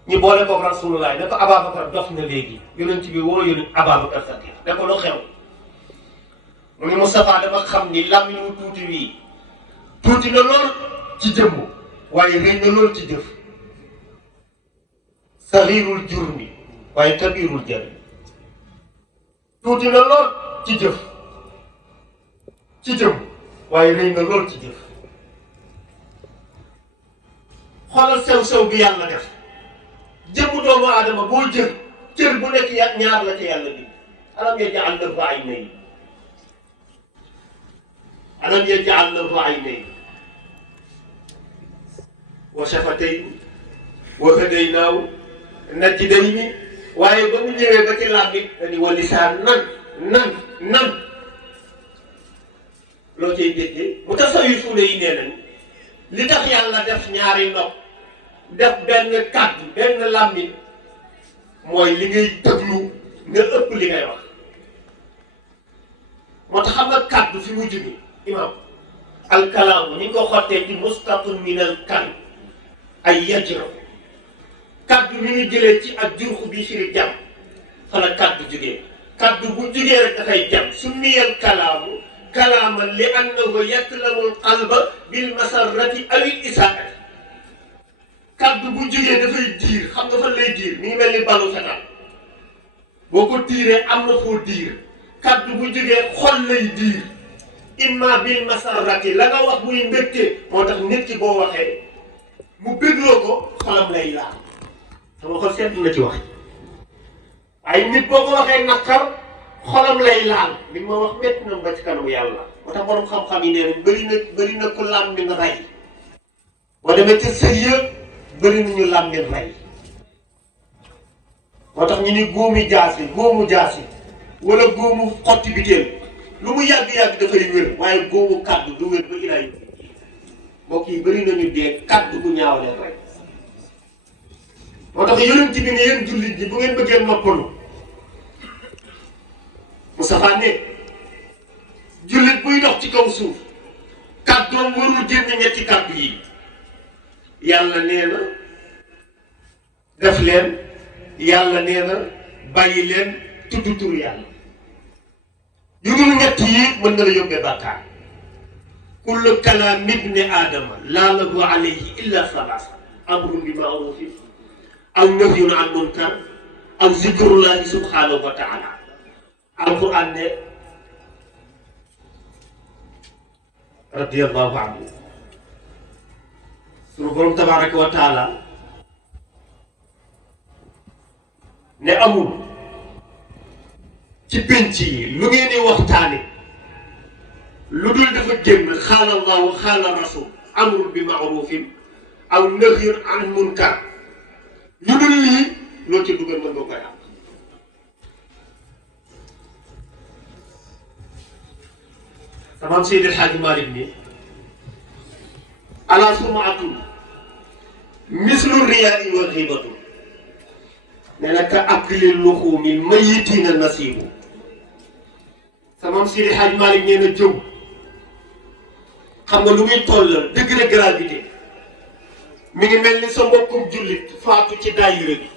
ñu boole ko Rasulullah ne ko Ababacar dof na léegi yonent bi woo yónni Ababacar Sadiq ne ko lu xew mu ne Moustapha dama xam ni làmmiñ wu tuuti wii tuuti na lool ci jëmm waaye rëy na lool ci jëf saxiirul jurmi waaye kabirul jari tuuti na lool ci jëf ci jëmm waaye rëy na lool ci jëf xoolal sew-sew bi yàlla def jëmmu doomu aadama boo jël cër bu nekk ñaar la ci yàlla bi alam yaj'al lahu aynayni alam yaj'al lahu aynayni wa shafatayni wa hadaynaahu najdayni waaye ba mu ñëwee ba ci làmmiñ dañuy wa lisaan nan loo cay déggee mu tasawufuune yi nee nañ li tax yàlla def ñaari nopp def benn kàddu benn làmmiñ mooy li ngay déglu nga ëpp li ngay wax moo tax xam nga kàddu fi mu jóge imam alkalaamu ni ko xottee ci mustaqun min al kan ay yajro kàddu mi ngi jëlee ci ak jurxu bi firi jam fa la kàddu jógee kàddu bu jógee rek dafay jam su miyal kalaamu kalaaman li annahu yatlamul qalba bil masarrati awil isaati kàddu bu jógee dafay diir xam nga fan lay diir mi ngi mel ni balu fetal boo ko diiree am na foo diir kàddu bu jógee xol lay diir imma bil masarrati la nga wax muy mbégte moo tax nit ki boo waxee mu bégloo ko xolam lay laal sama xol seetlu na ci wax ay nit boo ko waxee naqar xolam lay laal li ma wax métti na ba ci kanamu yàlla moo tax borom xam-xam yi nee nañ bëri na ku làmmiñ rey boo demee ca sëy yëpp bëri nañu làmmiñ rey moo tax ñu ni góomu jaasi wala góomu xotti biteel lu mu yàgg-yàgg dafay wér waaye góomu kàddu du wér ba ilaa mbokk yi bëri nañu dee kàddu gu ñaaw leen rey moo tax yonent bi ne yéen jullit ñi bu ngeen bëggee noppalu Moustapha ne jullit buy dox ci kaw suuf kàddoom warul génn ñetti kàddu yi yàlla nee na def leen yàlla nee na bàyyi leen tudd turu yàlla yu dul ñett yi mën na la yóbbee bàkkaar kullu kalaam ibni aadama laa lahu alayhi illa salaasa amrun bi maarufin aw nahyun an munkar aw zikrullahi subhanahu wa taala alquran ne radiyallahu anhu sunu borom tabaraka wa taala ne amul ci penc yi lu ngeen di waxtaane lu dul dafa génn xaala allahu xaala rasul amrun bi maarufin aw nahyun an munkar lu dul lii loo ci dugal mën nga ko yàq tamam Seydi El Hadji Malick ni ala sumaatun mislu riyaai wa xiibatu ne na ka akli luxumi mayitina nasibu tamam Seydi El Hadji Malick nee na jëw xam nga lu muy toll degré gravité mi ngi mel ni sa mbokkum jullit faatu ci daayira bi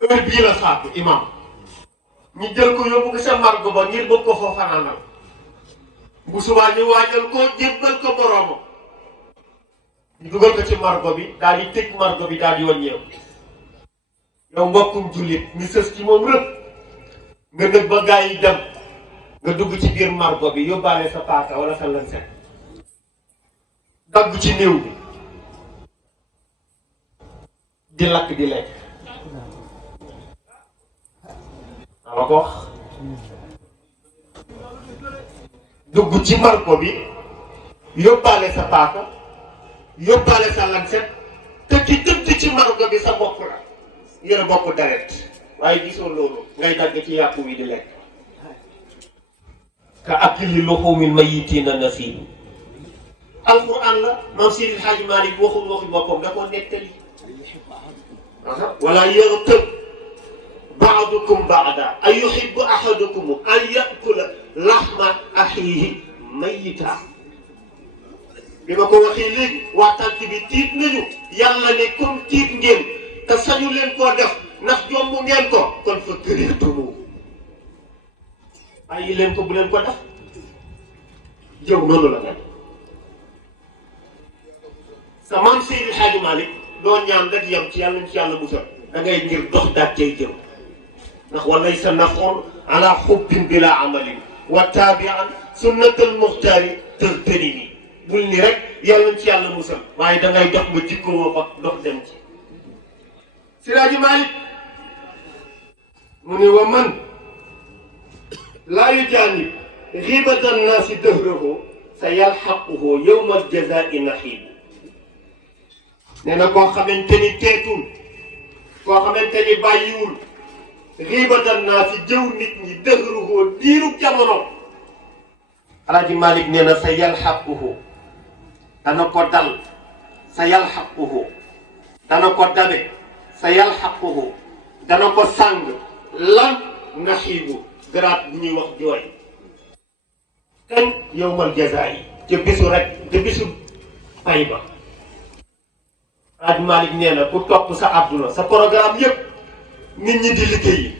heure bii la faatu imam ñu jël ko yóbbu ko sa margo ba ngir bëgg ko foo fanaanal bu subaa ñu waajal ko jébbal ko boroomam ñu dugal ko ci margo bi daal di tëj margo bi daal di wàññeeku yow mbokkum jullit ñu sës ci moom rëpp nga nëg ba gaa yi dem nga dugg ci biir margo bi yóbbaale sa paaka wala sa lënset dagg ci néew bi di lakk di lekk dama ko wax dugg ci margo bi yóbbaale sa paaka yóbbaale sa lanset te ki tëdd ci margo bi sa bopp la yéen a bokk deret waaye gisoo loolu ngay dagg ci yàpp wi di lekk ka akli luhumin mayyitina nasiib alquran la maam Seydi El Hadji Malick waxul waxi boppam da koo nettali wala yaghtab ba'dukum ba'dan an yuhibbu ahadukum an ya'kula lahma axiihi mayyita bi ma ko waxee léegi waa tànk bi tiit nañu yàlla ne comme tiit ngeen te sañu leen koo def ndax jomb ngeen ko kon fa kërihtumu bàyyi leen ko bu leen ko def jëw noonu la mel sa maam Seydi El Hadji Malick doo ñaan rek yem ci yàlla ci yàlla musal da ngay ngir dox daat cay jëm ndax walaysa naf'un ala hubbin bila amalin wa taabi'an sunnatal muxtaari tëgtëni bul ni rek yàlla ci yàlla musal waaye da ngay dox ba jikkoo fa dox dem ci Seydi El Hadji Malick mu ne wa man laa yujaanib xiibata nnaasi dëhrahu sa yalxaquhu yawma aljazaai naxiib nee na koo xamante ni teetul koo xamante ni bàyyiwul xiibata nnaasi jëw nit ñi dëhrahu diiru jamono Alaaji Malick nee na sa yalxaquhu dana ko dal sa yalxaquhu dana ko dabe sa yalxaquhu dana ko sàng lan naxiibu garaat bu ñuy wax jooy kañ yawmal jazaa yi ca bisu rek ca bisu pay ba Alaaji Malick nee na ku topp sa àdduna sa programme yëpp nit ñi di liggéeyi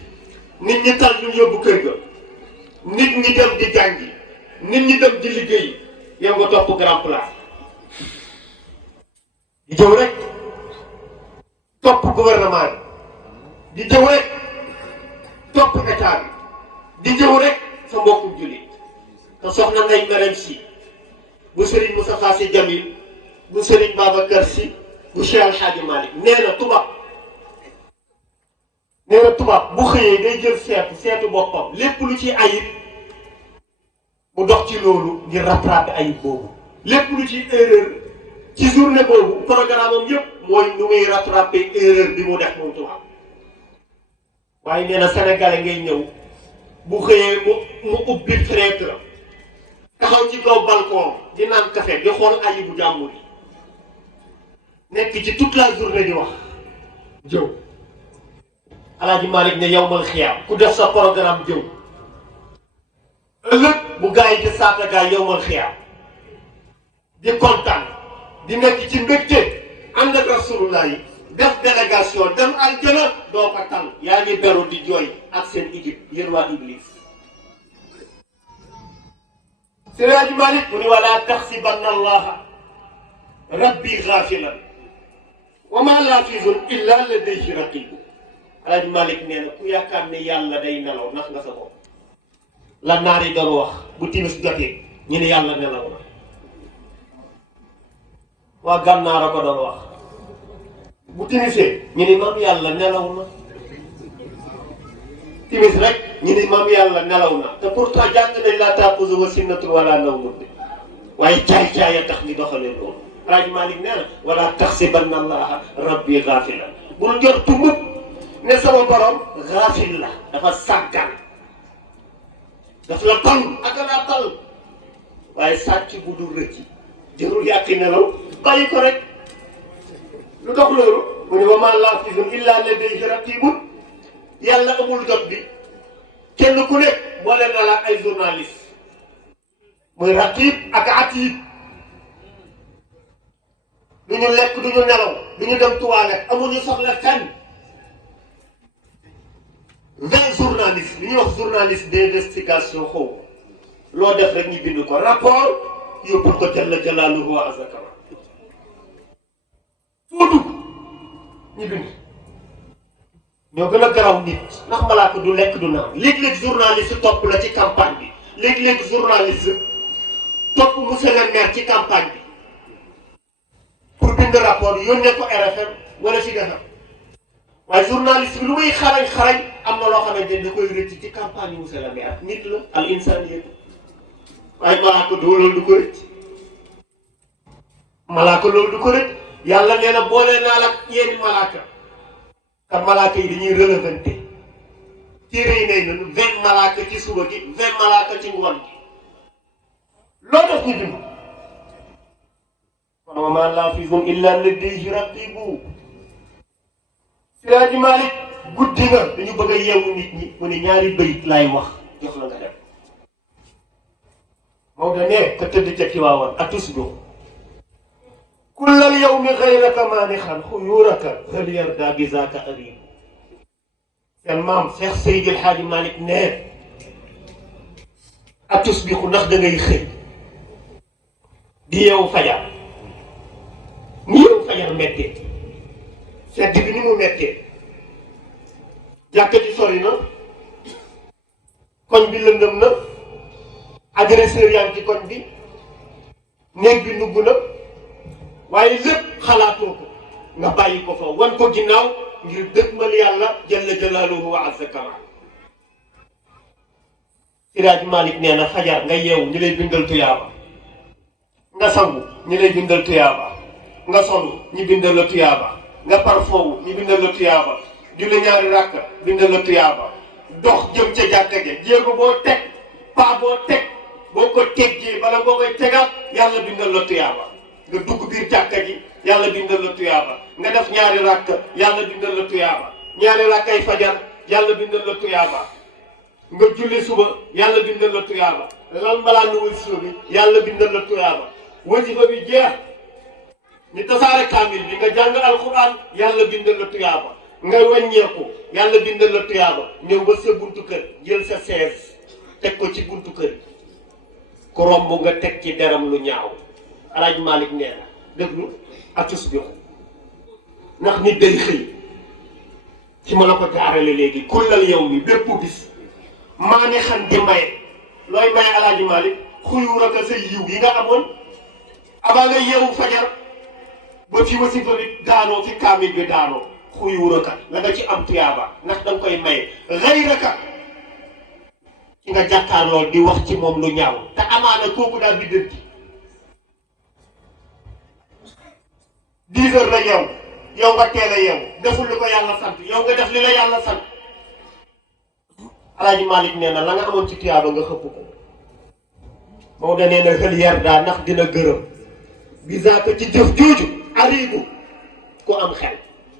nit ñi tal ñu yóbbu kër ga nit ñi dem di jàngi nit ñi dem di liggéeyi yow nga topp grand place di jëw rek topp gouvernement bi di jëw rek topp état bi di jëw rek sa mbokku jullit te soxna Ndeye Marème Sy bu Serigne Moustapha Sy Jamil bu Serigne Babacar Sy bu Cheikh El Hadji Malick nee na tubaab bu xëyee day jël seetu boppam lépp lu ci ayib mu dox ci loolu ngir rattraper ayib boobu lépp lu ci erreur ci journée boobu programme am yëpp mooy nu muy rattraper erreur bi mu def moom tubaab waaye nee na sénégalais ngay ñëw bu xëyee mu ubbi fenêtre taxaw ci kaw balcon di naan café di xool ayibu jàmbur yi nekk ci toute la journée di wax jëw Alaaji Malick ne yawmal xiyaam ku def sa programme jëw ëllëg bu gaa yi di saata gaa yawmal xiyaam di kontaan di nekk ci mbégte ànd ak rasulullah yi def délégation dem aljana doo ko tal yaa ngi beru di jooy ak seen équipe yéen waa Iblis. Seydi Alaaji Malick mu ni wala taxsibanna allaha rabbi gaafilan wa ma laafizun illa ladayhi raqib. Alaaji Malick nee na ku yaakaar ne yàlla day nelaw nax nga sa bopp. la naar yi doon wax bu timis jotee ñu ne yàlla nelaw na waa gànnaar a ko doon wax bu timisee ñu ne maam yàlla nelaw na timis rek ñu ne maam yàlla nelaw na te pourtant jàng nañ laa taaxuzuhu sinnatun wala nawmun waaye caay-caay a tax ñu doxalee loolu. Alaaji Malick nee na wala taxsibanna allaha rabbi gaafilan bul njortu mukk ne sama borom gaafil la dafa sàggan daf la tal ak laa tal waaye sàcc bu dul rëcc jërul yàqi nelaw bàyyi ko rek lu dox loolu mu ne wa maa laafizun illa ladayhi raqibun yàlla amul jot bi kenn ku nekk boole na la ay journaliste muy raqib ak atid du ñu lekk du ñu nelaw du ñu dem toilette amuñu soxla fenn 20 journalistes li ñuy wax journaliste d'investigation xaw loo def rek ñu bind ko rapport yóbbul ko jalla jalaaluhu wa azza kamal foo dugg ñu bind ñoo gën a garaw nit ndax malaaka du lekk du naan léeg-léeg journaliste topp la ci campagne bi léeg-léeg journaliste topp monsieur le maire ci campagne bi pour bind rapport yónnee ko RFM wala ci defam waaye journaliste bi lu muy xarañ am na loo xamante ne da koy rëcc ci campagne yi monsieur le maire nit la al insaniyat waaye malaaka loolu du ko rëcc malaaka loolu du ko rëcc yàlla nee na boole naa la yenn malaaka te malaaka yi dañuy relevanté ci rëy nay na 20 malaaka ci suba gi 20 malaaka ci ngoon gi loo def ñu bind kon wa maa laafizun illa ladayhi raqibu. Seydi Alaaji Malick guddi nga dañu bëgg a yeewu nit ñi mu ne ñaari bayit laay wax jox la nga dem Maodo ne ka tëdd ca Tiwaawan atusbihu kullal yawmi gayraka maanixan xuyuuraka hal yarda bi zaaka ariib. seen maam Cheikh Seydi El Hadji Malick ne atusbihu ndax da ngay xëy di yeewu fajar ni yeewu fajar mettee sedd bi ni mu mettee jàkka ji sori na koñ bi lëndëm na agresseur yaa ngi ci koñ bi néeg bi nugg na waaye lépp xalaatoo ko nga bàyyi ko fa wan ko ginnaaw ngir dëgmal yàlla jalla jalaaluhu wa azza kamal. Seydi Alaaji Malick nee na fajar nga yeewu ñu lay bindal tuyaaba nga sangu ñu lay bindal tuyaaba nga solu ñu bindal la tuyaaba nga parfum ñu bindal la tuyaaba julli ñaari rakk bindal la tuyaaba dox jëm ca jàkka ja jéego boo teg paa boo teg boo ko teggee bala boo koy tegaat yàlla bindal la tuyaaba nga dugg biir jàkka ji yàlla bindal la tuyaaba nga def ñaari rakk yàlla bindal la tuyaaba ñaari rakk ay fajar yàlla bindal la tuyaaba nga julli suba yàlla bindal la tuyaaba lal mbalaanu wasifa bi yàlla bindal la tuyaaba wasifa bi jeex ñu tasaare kaamil bi nga jàng alquran yàlla bindal la tuyaaba nga wàññeeku yàlla bindal la tuyaaba ñëw ba sa buntu kër jël sa sees teg ko ci buntu kër ku romb nga teg ci deram lu ñaaw. Alaaji Malick nee na déglu atusbihu ndax nit day xëy ci ma la ko jaarale léegi kullal yawmi bépp bis maa ne xam di maye looy maye Alaaji Malick xuyuuraka sa yiw yi nga amoon avant nga yeewu fajar ba fi wasifa bi daanoo fi kaamil bi daanoo xuyuuraka la nga ci am tuyaaba ndax danga koy maye gayraka ki nga jàkkaarloo di wax ci moom lu ñaaw te amaana kooku daal biddanti 10 heures la yow nga teel a yeewu deful li ko yàlla sant yow nga def li la yàlla sant. Alaaji Malick nee na la nga amoon ci tuyaaba nga xëpp ko Maodo nee na xel yarda ndax dina gërëm bisaaka ci jëf jooju ariibu ku am xel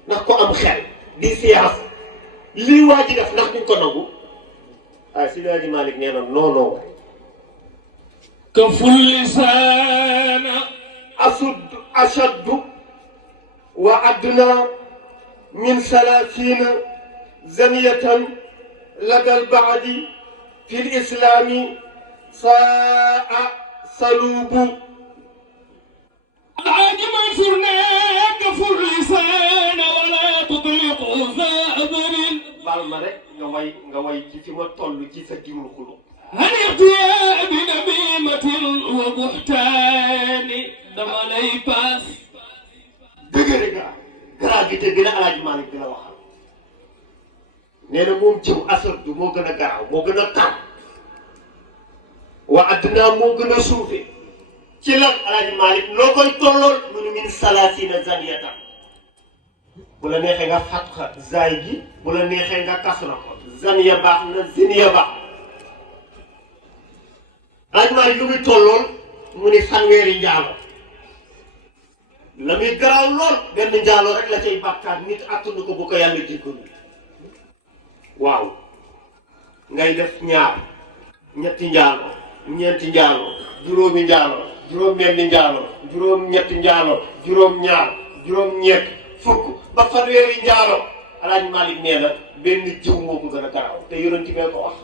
ndax ko am xel di science lii waa ji def ndax duñ ko nangu ah si Alaaji Malick nee na non non كف اللسان أشد وأدنى من 30 زنية لدى البعض في الإسلام ساء صلوب الحاج منصور كف اللسان ولا تطلق فأذن baal ma rek nga way ci fi ma toll ci sa dimul xulu عن اغتياب نميمة وبهتان dama lay paas dëgëre ga gravité bi la Alaaji Malick bi la waxal nee na moom jëw asardu moo gën a garaaw moo gën a tar wa adduna moo gën a suufe ci lan Alaaji Malick loo koy tollool mu ne min 30 zaniyatan bu la neexee nga fatxa zaay gi bu la neexee nga kasra ko zaniya baax na ziniya baax Alaaji Malick lu muy tollool mu ni fanweeri njaalo la muy garaaw lool benn njaalo rek la cay bàkkaar nit attunu ko bu ko yàlla jéggalu waaw ngay def ñaar ñetti njaalo ñeenti njaalo juróomi njaalo juróom-benni njaalo juróom-ñetti njaalo juróom-ñaar juróom-ñett fukk ba fanweeri njaalo Alaaji Malick nee na benn jiw moo ko gën a garaaw te yonent bi ko wax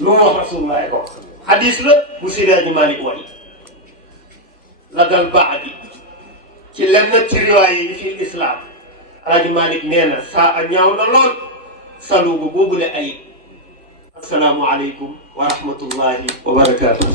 lu mu wax Rasulullah ko xadis la bu si Alaaji Malick way la dal baadi ci lenn ci riwaay yi fi islam Alaaji Malick nee na saa a ñaaw na lool salubu boobule ayib asalaamu aleykum wa rahmatullahi wa barakaatu.